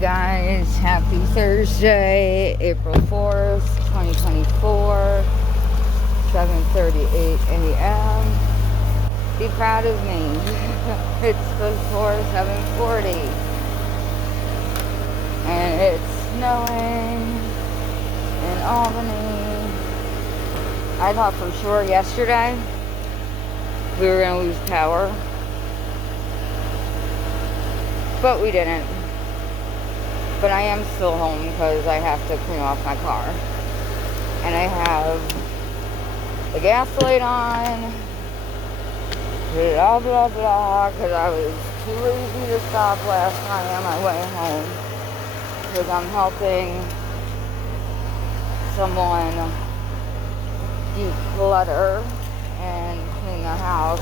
guys, happy Thursday, April 4th, 2024, 7:38 a.m. Be proud of me. It's before 7:40 and it's snowing in Albany. I thought for sure yesterday we were going to lose power, but we didn't. But I am still home because I have to clean off my car. And I have the gas light on, blah, blah, blah, because I was too lazy to stop last night on my way home. Because I'm helping someone declutter and clean the house.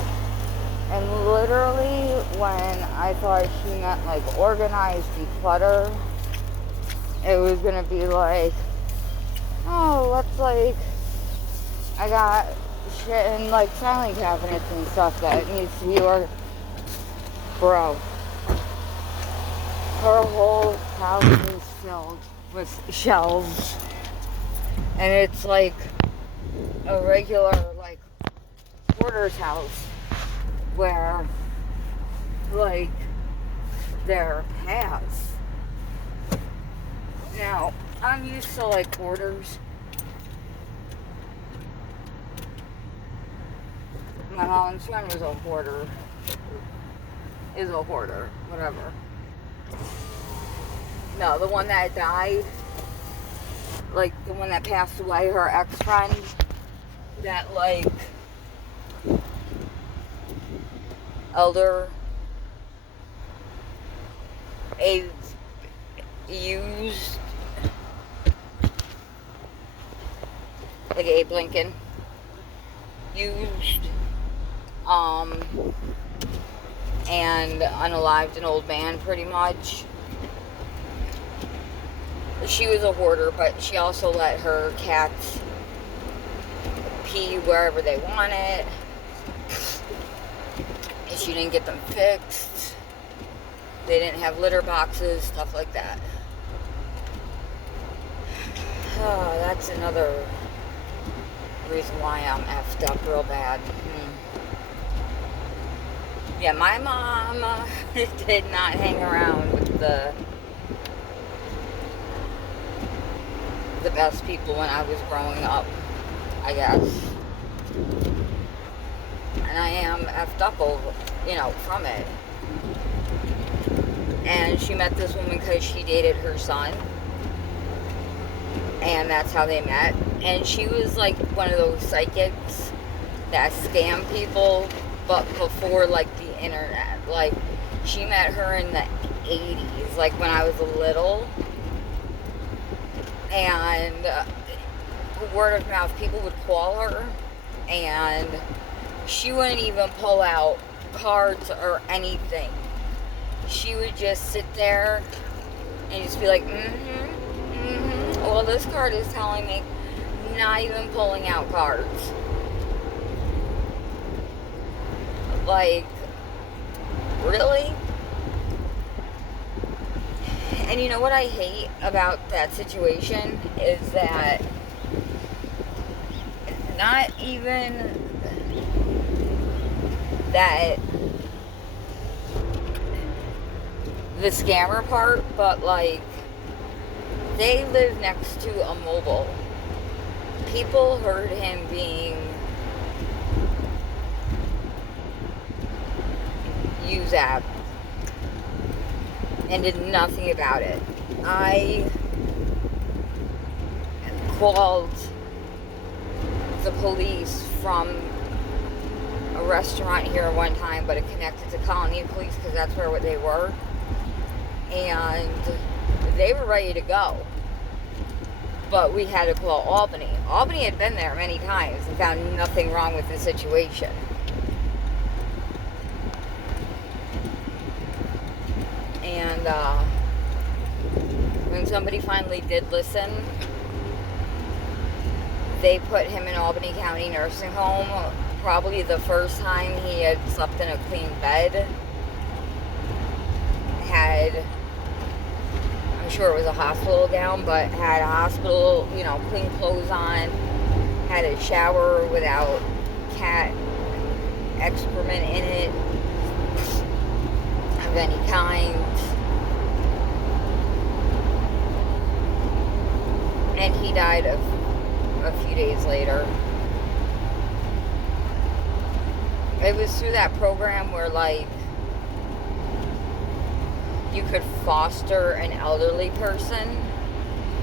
And literally, when I thought she meant like organized declutter, it was gonna be like, oh, let's like, I got shit in like filing cabinets and stuff that needs to be ordered. Bro, her whole house is filled with shelves, and it's like a regular like hoarder's house where like there are paths. Now, I'm used to like hoarders. My mom's friend was a hoarder. Is a hoarder, whatever. No, the one that died, like the one that passed away, her ex-friend, that like elder used, like Abe Lincoln used and unalived an old man pretty much. She was a hoarder, but she also let her cats pee wherever they wanted. And she didn't get them fixed. They didn't have litter boxes, stuff like that. Oh, that's another reason why I'm effed up real bad. Yeah, my mom did not hang around with the best people when I was growing up, I guess. And I am effed up over, from it. And she met this woman because she dated her son. And that's how they met. And she was like one of those psychics that scam people, but before like the internet. Like, she met her in the 80s, like when I was little. And word of mouth, people would call her, and she wouldn't even pull out cards or anything. She would just sit there and just be like, well, this card is telling me, not even pulling out cards. Like, really? And you know what I hate about that situation is that not even that the scammer part, but like they live next to a mobile. People heard him being used at and did nothing about it. I called the police from a restaurant here one time, but it connected to Colony Police because that's where they were. And they were ready to go. But we had to call Albany. Albany had been there many times and found nothing wrong with the situation. And when somebody finally did listen, they put him in Albany County Nursing Home. Probably the first time he had slept in a clean bed, had sure it was a hospital gown, but had a hospital, clean clothes on, had a shower without cat excrement in it of any kind. And he died a few days later. It was through that program where, like, you could foster an elderly person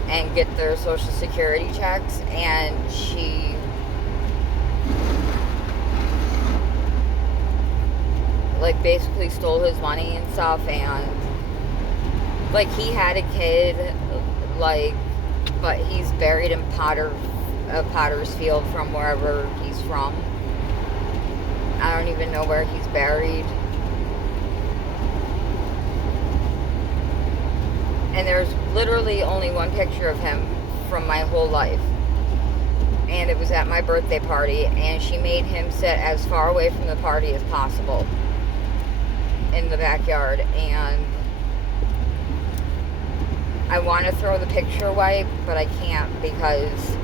and get their social security checks, and she like basically stole his money and stuff, and like he had a kid, like, but he's buried in Pottersfield from wherever he's from. I don't even know where he's buried. And there's literally only one picture of him from my whole life. And it was at my birthday party, and she made him sit as far away from the party as possible in the backyard. And I want to throw the picture away, but I can't, because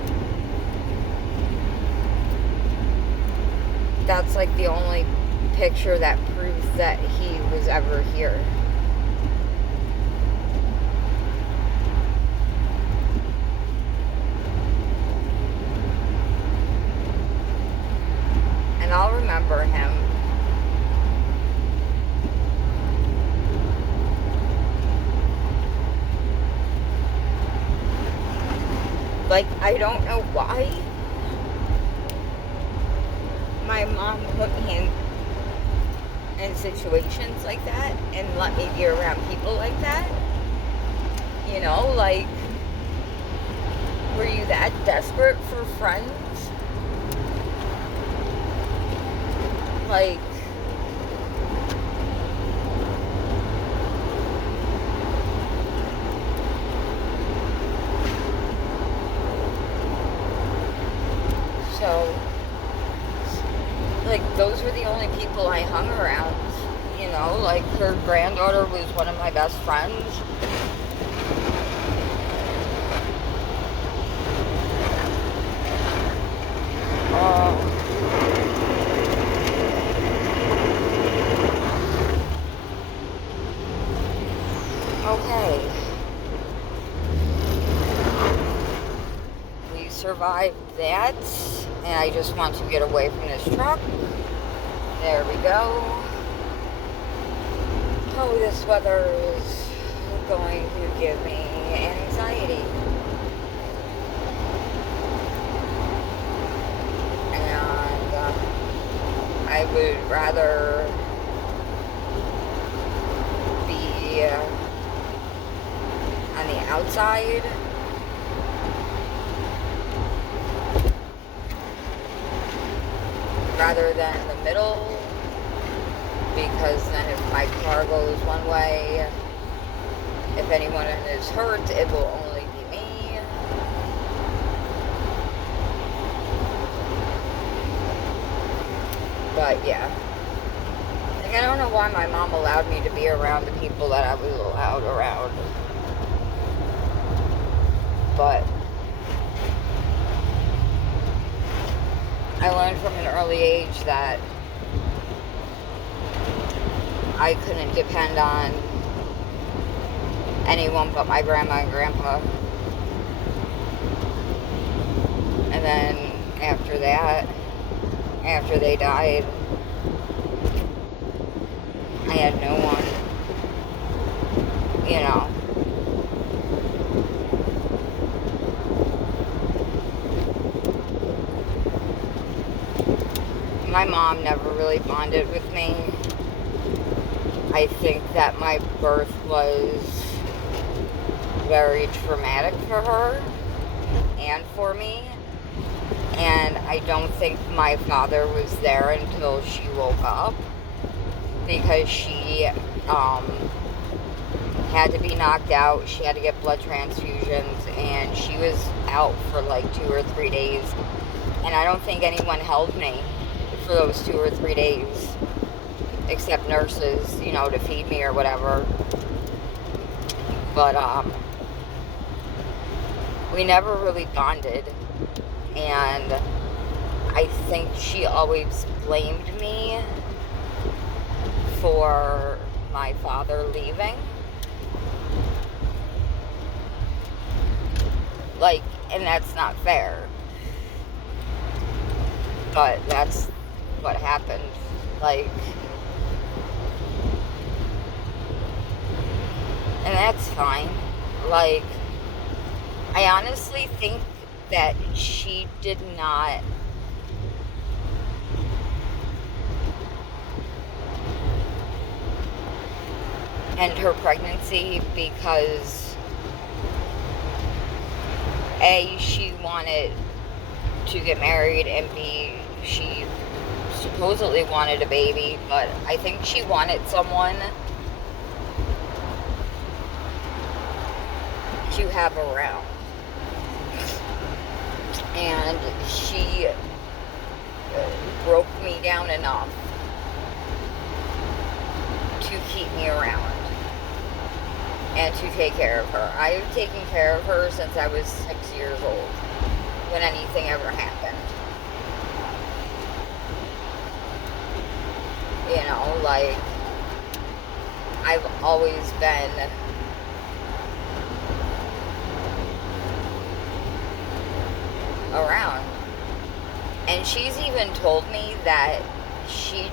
that's like the only picture that proves that he was ever here. And I'll remember him. Like, I don't know why my mom put me in situations like that and let me be around people like that. Like, were you that desperate for friends? Like, so, like, those were the only people I hung around, like, her granddaughter was one of my best friends. Okay. We survived that, and I just want to get away from this truck. There we go. Oh, this weather is going to give me anxiety. And I would rather be on the outside rather than the middle, because then if my car goes one way, if anyone is hurt, it will only be me. But yeah, like, I don't know why my mom allowed me to be around the people that I was allowed around, but I learned from an early age that I couldn't depend on anyone but my grandma and grandpa. And then after that, after they died, I had no one, My mom never really bonded with me. I think that my birth was very traumatic for her and for me. And I don't think my father was there until she woke up, because she had to be knocked out. She had to get blood transfusions, and she was out for like 2 or 3 days. And I don't think anyone held me for those 2 or 3 days, except nurses, to feed me or whatever. But we never really bonded, and I think she always blamed me for my father leaving. Like, and that's not fair. But that's what happened. Like, and that's fine. Like, I honestly think that she did not end her pregnancy because A, she wanted to get married, and B, she supposedly wanted a baby, but I think she wanted someone to have around. And she broke me down enough to keep me around and to take care of her. I've taken care of her since I was 6 years old, when anything ever happened. You know, like, I've always been around. And she's even told me that she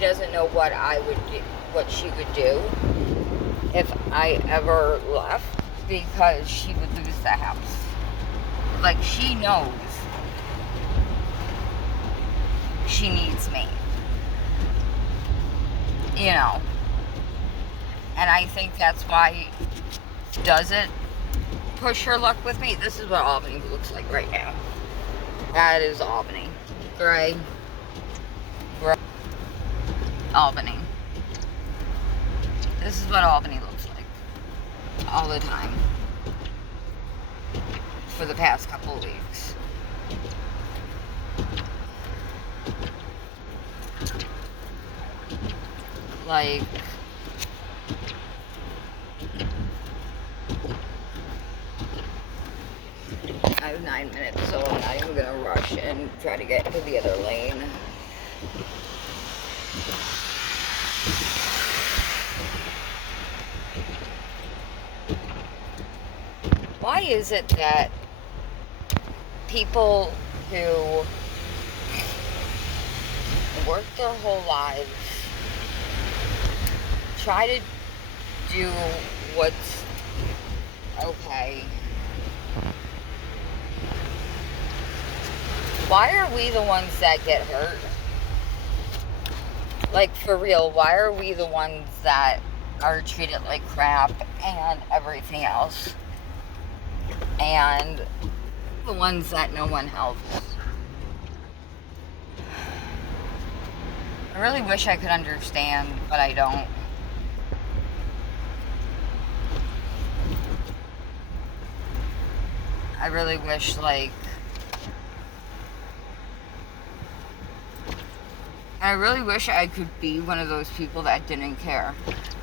doesn't know what she would do if I ever left, because she would lose the house. Like, she knows she needs me. You know. And I think that's why she doesn't push her luck with me. This is what Albany looks like right now. That is Albany. Gray. Albany. This is what Albany looks like. All the time. For the past couple of weeks. Like, I have 9 minutes, so I'm not even gonna rush and try to get to the other lane. Why is it that people who work their whole lives try to do what's okay? Why are we the ones that get hurt? Like, for real, why are we the ones that are treated like crap and everything else? And the ones that no one helps. I really wish I could understand, but I don't. I really wish, like, I really wish I could be one of those people that didn't care,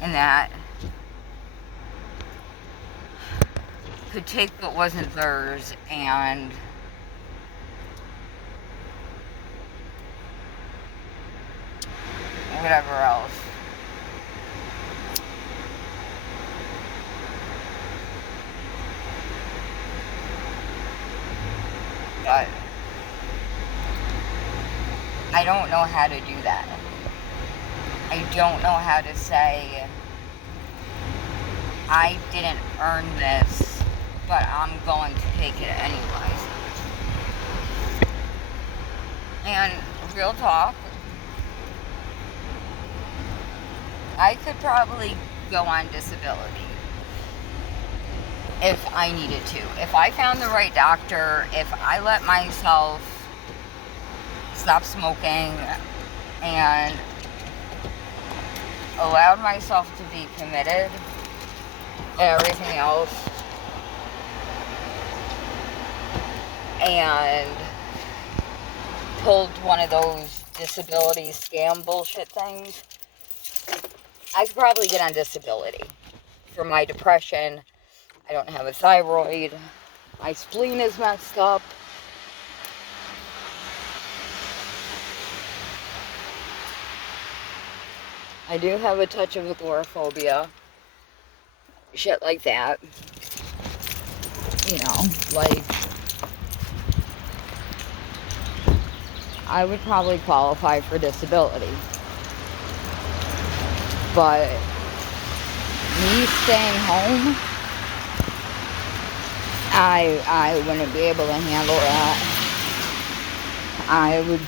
and that could take what wasn't theirs and whatever else. But I don't know how to do that. I don't know how to say, I didn't earn this, but I'm going to take it anyways. And real talk, I could probably go on disability if I needed to. If I found the right doctor, if I let myself stop smoking and allowed myself to be committed and everything else, and pulled one of those disability scam bullshit things, I could probably get on disability for my depression. I don't have a thyroid. My spleen is messed up. I do have a touch of agoraphobia. Shit like that. You know, like, I would probably qualify for disability. But me staying home, I wouldn't be able to handle that. I would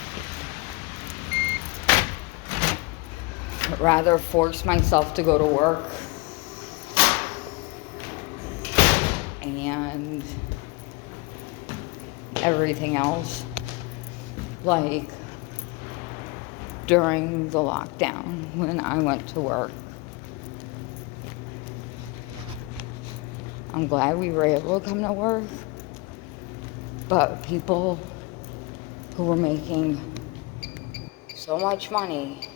rather force myself to go to work and everything else. Like during the lockdown when I went to work. I'm glad we were able to come to work, but people who were making so much money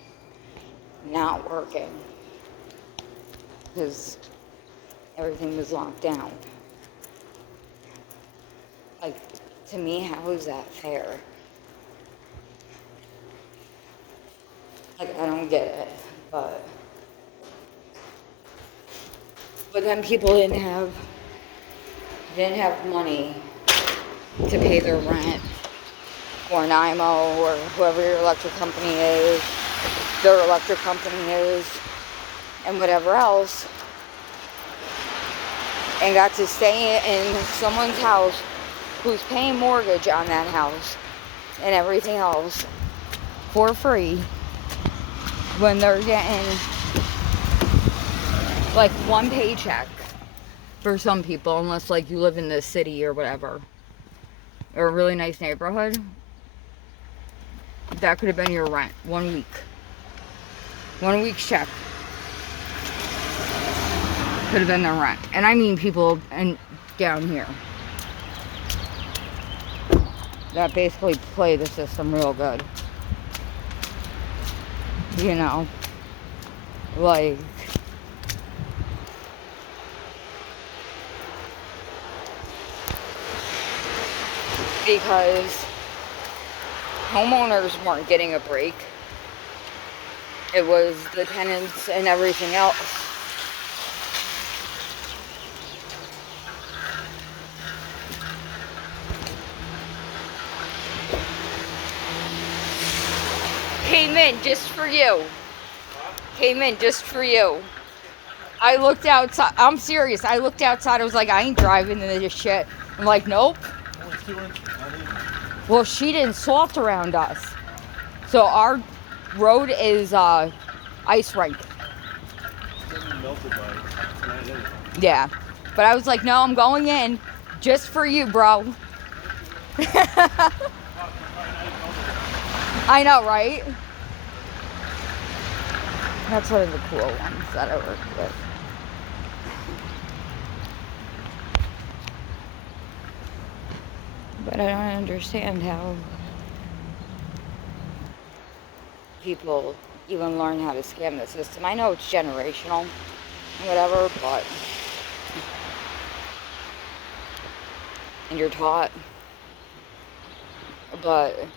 not working because everything was locked down. Like, to me, how is that fair? Like, I don't get it, but then people didn't have money to pay their rent or an IMO or whoever your electric company is, their electric company is, and whatever else, and got to stay in someone's house who's paying mortgage on that house and everything else for free when they're getting like one paycheck for some people, unless like you live in the city or whatever, or a really nice neighborhood. That could have been your rent 1 week. 1 week's check could have been their rent. And I mean people down here that basically play the system real good. You know, like, because homeowners weren't getting a break. It was the tenants and everything else. Came in just for you. Came in just for you. I looked outside. I'm serious. I looked outside. I was like, I ain't driving in this shit. I'm like, nope. Well, she didn't salt around us. So our road is ice rink. Yeah. But I was like, no, I'm going in just for you, bro. I know, right? That's one of the cool ones that I work with. But I don't understand how people even learn how to scam the system. I know it's generational, whatever, but and you're taught, but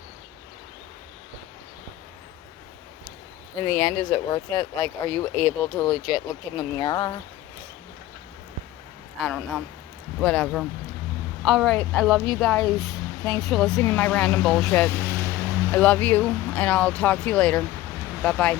in the end, is it worth it? Like, are you able to legit look in the mirror? I don't know. Whatever. Alright, I love you guys. Thanks for listening to my random bullshit. I love you, and I'll talk to you later. Bye-bye.